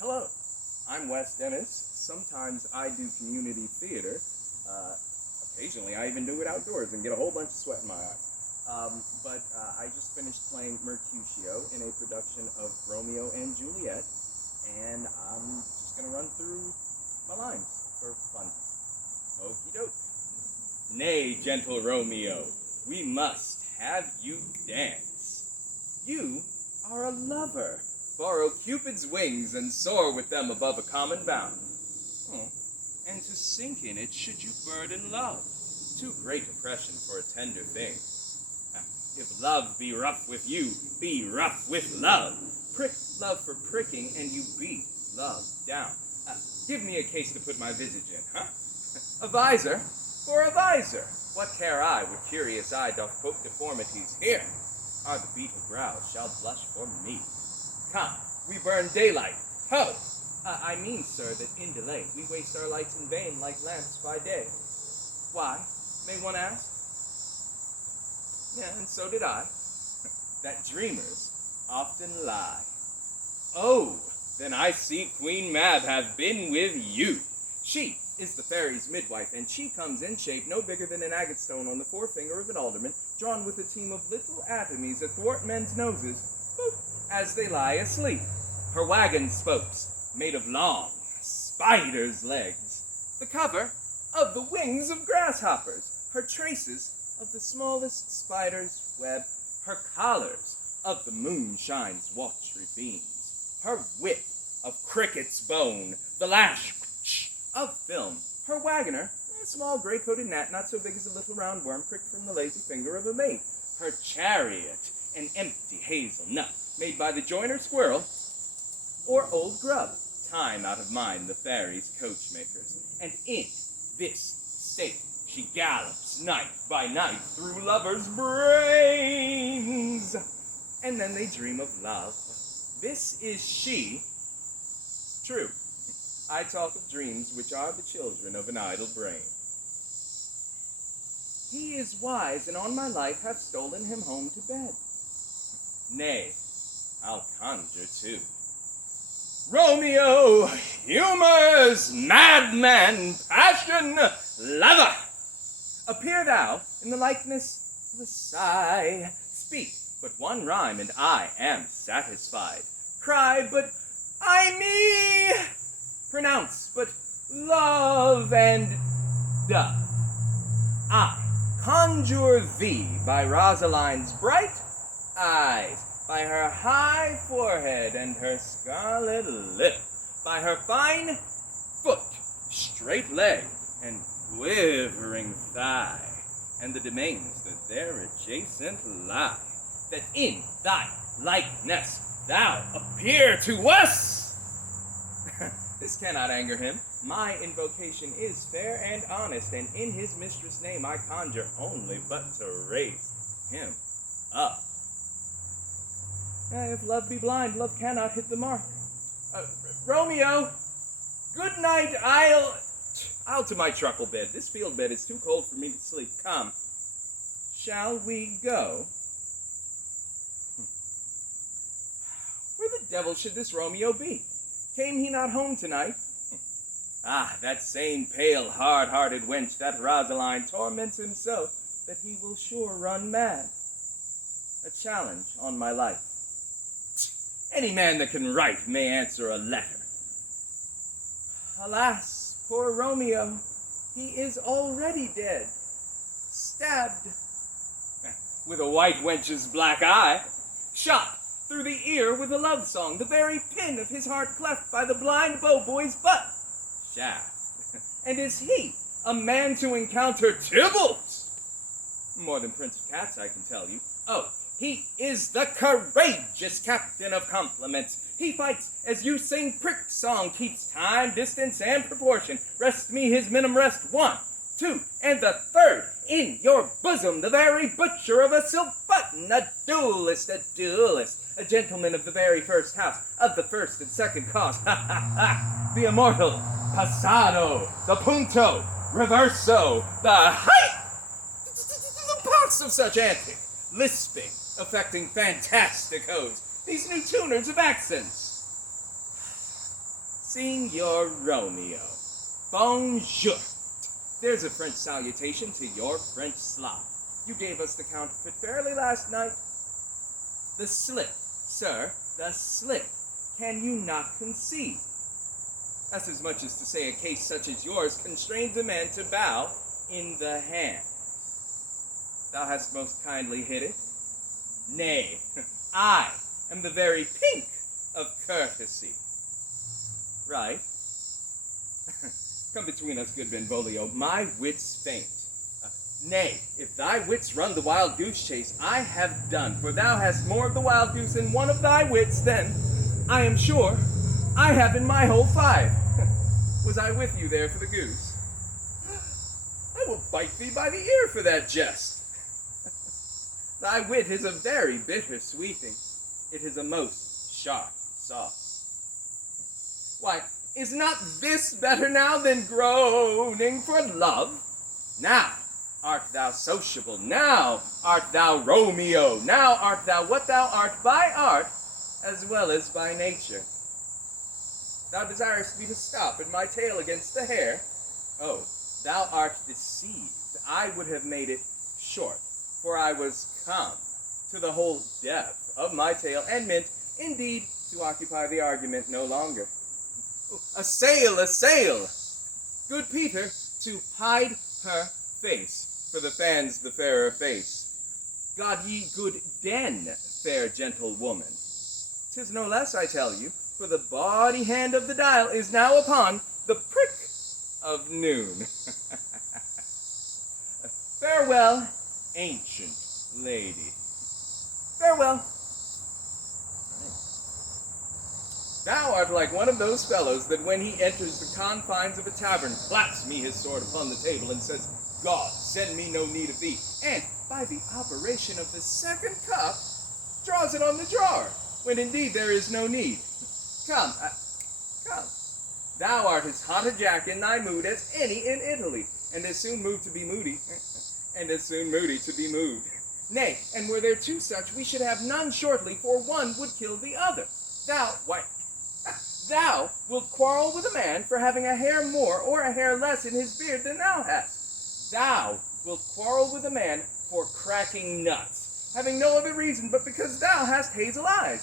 Hello, I'm Wes Dennis. Sometimes I do community theater. Occasionally I even do it outdoors and get a whole bunch of sweat in my eye. But I just finished playing Mercutio in a production of Romeo and Juliet, and I'm just going to run through my lines for fun. Okie doke. Nay, gentle Romeo, we must have you dance. You are a lover. Borrow Cupid's wings and soar with them above a common bound. Oh, and to sink in it should you burden love. Too great oppression for a tender thing. If love be rough with you, be rough with love. Prick love for pricking, and you beat love down. Give me a case to put my visage in, huh? A visor for a visor. What care I what curious eye doth poke deformities? Here are the beetle brows shall blush for me. Come, we burn daylight. Ho! I mean, sir, that in delay we waste our lights in vain like lamps by day. Why, may one ask? Yeah, and so did I. That dreamers often lie. Oh, then I see Queen Mab have been with you. She is the fairy's midwife, and she comes in shape no bigger than an agate stone on the forefinger of an alderman, drawn with a team of little atomies athwart men's noses, boop, as they lie asleep. Her wagon spokes, made of long spider's legs, the cover of the wings of grasshoppers, her traces of the smallest spider's web, her collars of the moonshine's watery beams, her whip of cricket's bone, the lash of film, her wagoner, a small gray-coated gnat not so big as a little round worm pricked from the lazy finger of a mate, her chariot, an empty hazel nut made by the joiner squirrel or old grub, time out of mind the fairies' coachmakers, and in this state she gallops night by night through lovers' brains, and then they dream of love. This is she. True, I talk of dreams which are the children of an idle brain. He is wise, and on my life hath stolen him home to bed. Nay, I'll conjure too. Romeo, humors, madman, passion, lover! Appear thou in the likeness of a sigh. Speak but one rhyme, and I am satisfied. Cry but I me. Pronounce but love and dove. I conjure thee by Rosaline's bright eyes, by her high forehead and her scarlet lip, by her fine foot, straight leg, and quivering thigh, and the domains that there adjacent lie, that in thy likeness thou appear to us. This cannot anger him. My invocation is fair and honest, and in his mistress' name I conjure only but to raise him up. If love be blind, love cannot hit the mark. Romeo, good night. I'll to my truckle bed. This field bed is too cold for me to sleep. Come, shall we go? Where the devil should this Romeo be? Came he not home tonight? That same pale, hard-hearted wench, that Rosaline, torments him so that he will sure run mad. A challenge on my life. Any man that can write may answer a letter. Alas, poor Romeo, he is already dead, stabbed with a white wench's black eye, shot through the ear with a love song, the very pin of his heart cleft by the blind bow-boy's butt shaft. And is he a man to encounter Tybalt? More than Prince of Cats, I can tell you. Oh, he is the courageous captain of compliments. He fights as you sing prick song, keeps time, distance, and proportion. Rest me his minim rest, 1, 2, and the third. In your bosom, the very butcher of a silk button, a duelist, a gentleman of the very first house, of the first and second cause, the immortal passado, the punto, reverso, the height, the parts of such antic, lisping, affecting fantastic odes, these new tuners of accents. Signor Romeo, bonjour. There's a French salutation to your French slop. You gave us the counterfeit fairly last night. The slip, sir, the slip. Can you not conceive? That's as much as to say a case such as yours constrains a man to bow in the hand. Thou hast most kindly hit it. Nay, I am the very pink of courtesy. Right? Come between us, good Benvolio, my wits faint. Nay, if thy wits run the wild goose chase, I have done, for thou hast more of the wild goose in one of thy wits than, I am sure, I have in my whole 5. Was I with you there for the goose? I will bite thee by the ear for that jest. Thy wit is a very bitter sweeting. It is a most sharp sauce. Why, is not this better now than groaning for love? Now art thou sociable, now art thou Romeo, now art thou what thou art by art, as well as by nature. Thou desirest me to stop at my tail against the hair. Oh, thou art deceived. I would have made it short, for I was come to the whole depth of my tale, and meant, indeed, to occupy the argument no longer. A sail, a sail! Good Peter, to hide her face, for the fans the fairer face. God ye good den, fair gentle woman. 'Tis no less, I tell you, for the bawdy hand of the dial is now upon the prick of noon. Farewell, ancient lady. Farewell. Thou art like one of those fellows that when he enters the confines of a tavern, claps me his sword upon the table and says, God, send me no need of thee, and by the operation of the second cup, draws it on the drawer, when indeed there is no need. Come. Thou art as hot a jack in thy mood as any in Italy, and as soon moved to be moody, and as soon moody to be moved. Nay, and were there 2 such, we should have none shortly, for one would kill the other. Thou wilt quarrel with a man for having a hair more or a hair less in his beard than thou hast. Thou wilt quarrel with a man for cracking nuts, having no other reason but because thou hast hazel eyes.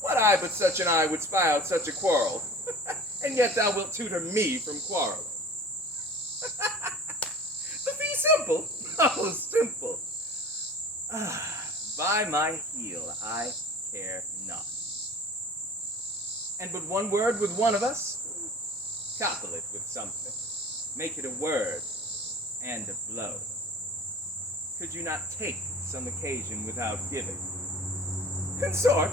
What eye but such an eye would spy out such a quarrel? And yet thou wilt tutor me from quarreling. The fee simple? Oh, simple. By my heel, I care not. And but one word with one of us, couple it with something. Make it a word and a blow. Could you not take some occasion without giving? Consort?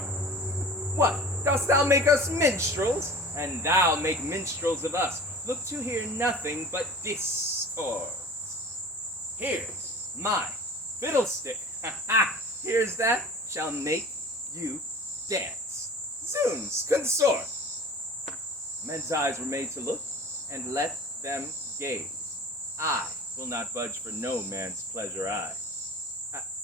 What, dost thou make us minstrels? And thou make minstrels of us. Look to hear nothing but discords. Here's my fiddlestick. Here's that shall make you dance. Zoons, consort. Men's eyes were made to look, and let them gaze. I will not budge for no man's pleasure eye.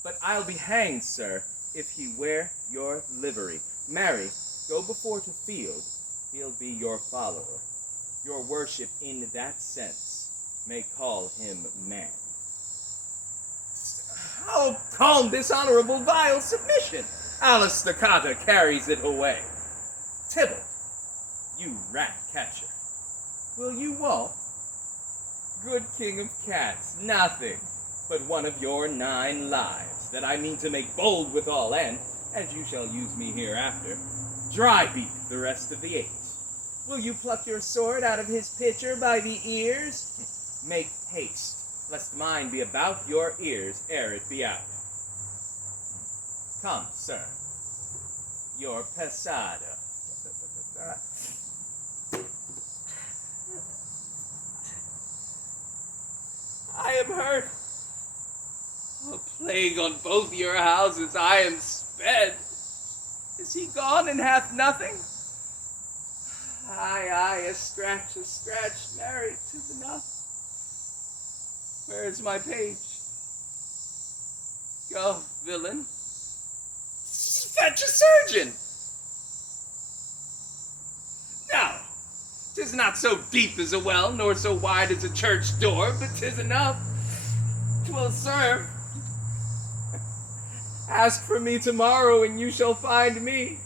But I'll be hanged, sir, if he wear your livery. Marry, go before to field, he'll be your follower. Your worship in that sense may call him man. How calm dishonorable vile submission! Alice Stoccata carries it away. Tybalt, you rat catcher, will you walk? Good king of cats, nothing but one of your 9 lives, that I mean to make bold withal, and, as you shall use me hereafter, dry beat the rest of the 8. Will you pluck your sword out of his pitcher by the ears? Make haste, lest mine be about your ears ere it be out. Come, sir, your passado. I am hurt. A plague on both your houses, I am sped. Is he gone and hath nothing? Aye, a scratch, marry, 'tis enough. Where is my page? Go, villain. Fetch a surgeon. Now, 'Tis not so deep as a well, nor so wide as a church door, but 'tis enough. 'Twill serve. Ask for me tomorrow, and you shall find me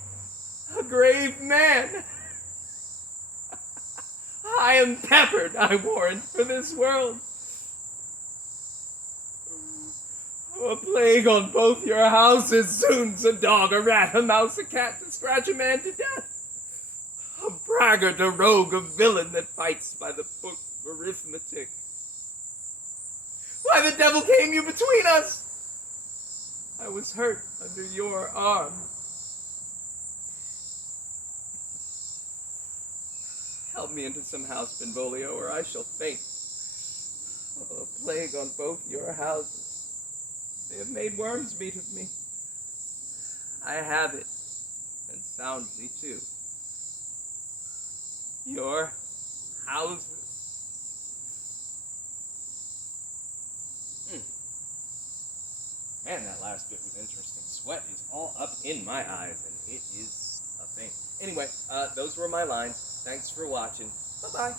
a grave man. I am peppered, I warrant, for this world. A plague on both your houses, soon's a dog, a rat, a mouse, a cat, to scratch a man to death. A braggart, a rogue, a villain that fights by the book of arithmetic. Why the devil came you between us? I was hurt under your arm. Help me into some house, Benvolio, or I shall faint. Oh, a plague on both your houses. They have made worms meat of me. I have it, and soundly too. Your houses. Man, that last bit was interesting. Sweat is all up in my eyes, and it is a thing. Anyway, those were my lines. Thanks for watching. Bye-bye.